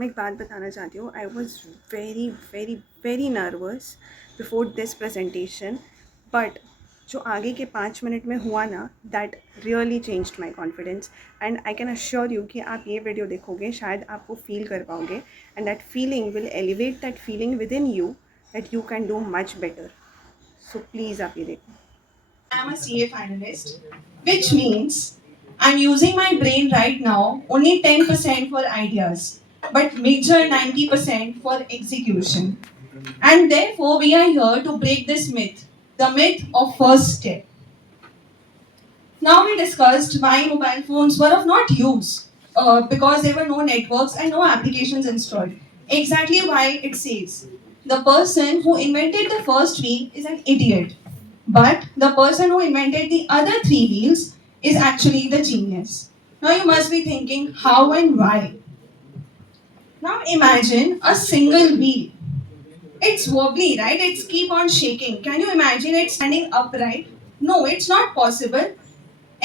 मैं एक बात बताना चाहती हूँ. I was very very very nervous before this presentation, but जो आगे के 5 मिनट में हुआ ना, that really changed my confidence. And I can assure you कि आप ये वीडियो देखोगे, शायद आपको फील कर पाओगे, and that feeling will elevate that feeling with in you that you can do much better. So please आप ये देखो. I'm a CA finalist, which means I'm using my brain right now only 10% for ideas, but major 90% for execution. And therefore, we are here to break this myth, the myth of first step. Now we discussed why mobile phones were of not use because there were no networks and no applications installed. Exactly why it says the person who invented the first wheel is an idiot, but the person who invented the other three wheels is actually the genius. Now you must be thinking how and why. Now imagine a single wheel. It's wobbly, right? It's keep on shaking. Can you imagine it standing upright? No, it's not possible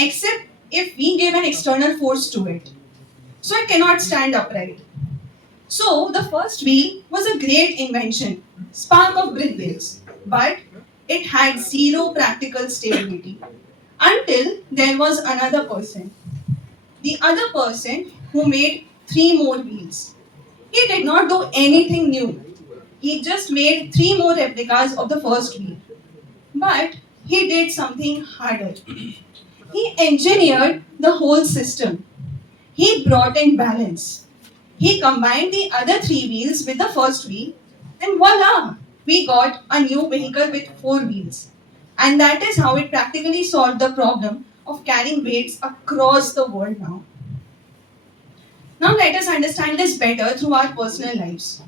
except if we give an external force to it. So it cannot stand upright. So the first wheel was a great invention, spark of brilliance, but it had zero practical stability until there was another person. The other person who made three more wheels. He did not do anything new. He just made three more replicas of the first wheel. But he did something harder. He engineered the whole system. He brought in balance. He combined the other three wheels with the first wheel, and voila! We got a new vehicle with four wheels. And that is how it practically solved the problem of carrying weights across the world now. Now let us understand this better through our personal lives.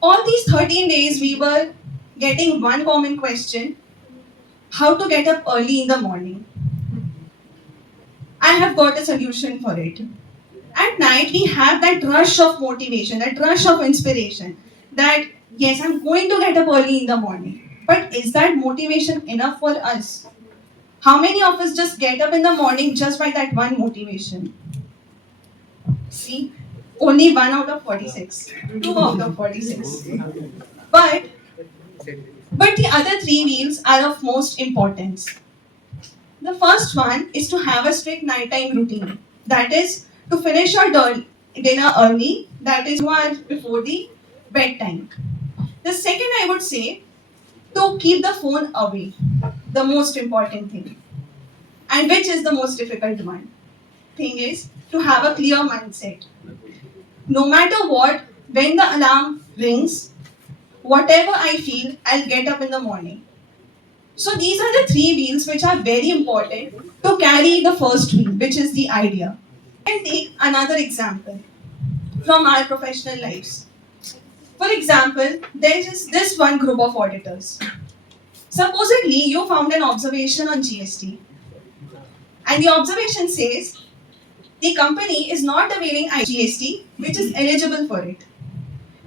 All these 13 days we were getting one common question: how to get up early in the morning. I have got a solution for it. At night, we have that rush of motivation, that rush of inspiration that, yes, I'm going to get up early in the morning. But is that motivation enough for us? How many of us just get up in the morning just by that one motivation? See, only 1 out of 46, 2 out of 46. But, but the other three wheels are of most importance. The first one is to have a strict nighttime routine. That is to finish your dinner early. That is 1 hour before the bedtime. The second, I would say, to keep the phone away. The most important thing. And which is the most difficult one? Thing is to have a clear mindset. No matter what, when the alarm rings, whatever I feel, I'll get up in the morning. So these are the three wheels which are very important to carry the first wheel, which is the idea. And take another example from our professional lives. For example, there is this one group of auditors. Supposedly, you found an observation on GST, and the observation says the company is not availing GST, which is eligible for it.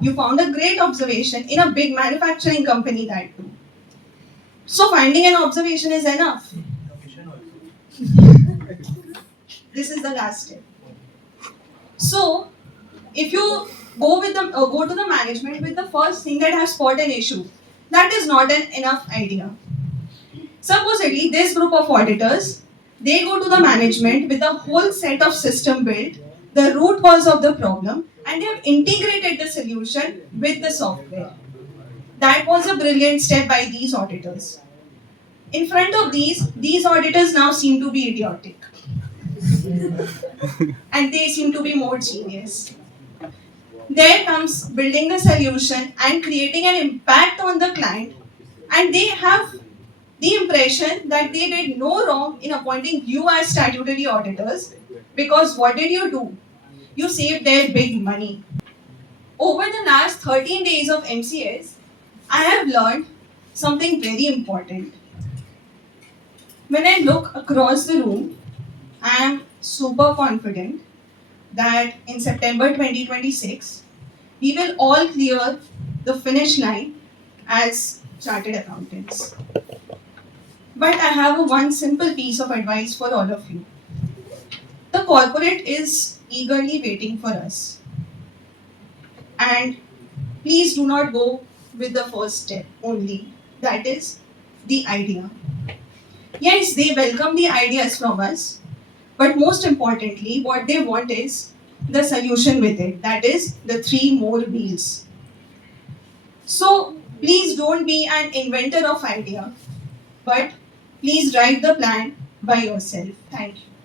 You found a great observation in a big manufacturing company that too. So finding an observation is enough. This is the last step. So if you go to the management with the first thing that has spot an issue, that is not an enough idea. Supposedly, this group of auditors, they go to the management with a whole set of system built, the root cause of the problem, and they have integrated the solution with the software. That was a brilliant step by these auditors. In front of these auditors now seem to be idiotic. And they seem to be more genius. There comes building the solution and creating an impact on the client, and they have the impression that they did no wrong in appointing you as statutory auditors, because what did you do? You saved their big money. Over the last 13 days of MCS, I have learned something very important. When I look across the room, I am super confident that in September 2026, we will all clear the finish line as chartered accountants. But I have a one simple piece of advice for all of you. The corporate is eagerly waiting for us. And please do not go with the first step only, that is the idea. Yes, they welcome the ideas from us, but most importantly, what they want is the solution with it, that is the three more wheels. So please don't be an inventor of idea, but please write the plan by yourself. Thank you.